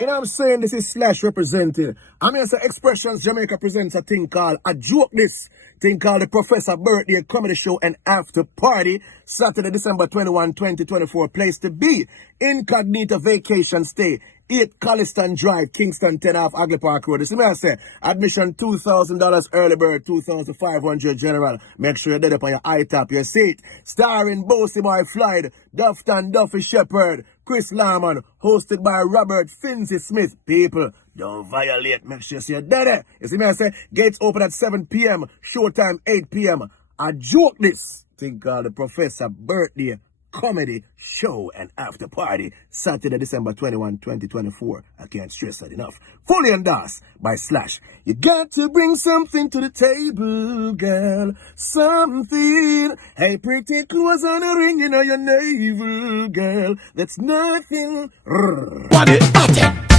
You know what I'm saying? This is Slash representing. I mean, it's Expressions Jamaica presents a thing called A Joke This. Thing called the Professor Birthday Comedy Show and After Party. Saturday, December 21, 2024. Place to be. Incognito Vacation Stay. 8 Colliston Drive, Kingston 10 off Agley Park Road. This is what I say. Admission $2,000 early bird, $2,500 general. Make sure you're dead up on your iTop, your seat. Starring Bossy Boy Floyd, Dufton Duffy Shepherd, Chris Larman, hosted by Robert Finzi Smith. People, don't violate. Make sure you're dead. You see me I say? Gates open at 7 p.m. Showtime 8 p.m. A Joke This. Think called the Professor Birthday Comedy Show and After Party, Saturday, December 21, 2024. I can't stress that enough. Fully endorsed by Slash. You got to bring something to the table, girl. Something. Hey, pretty clothes on a ring, you know your navel, girl. That's nothing. What it?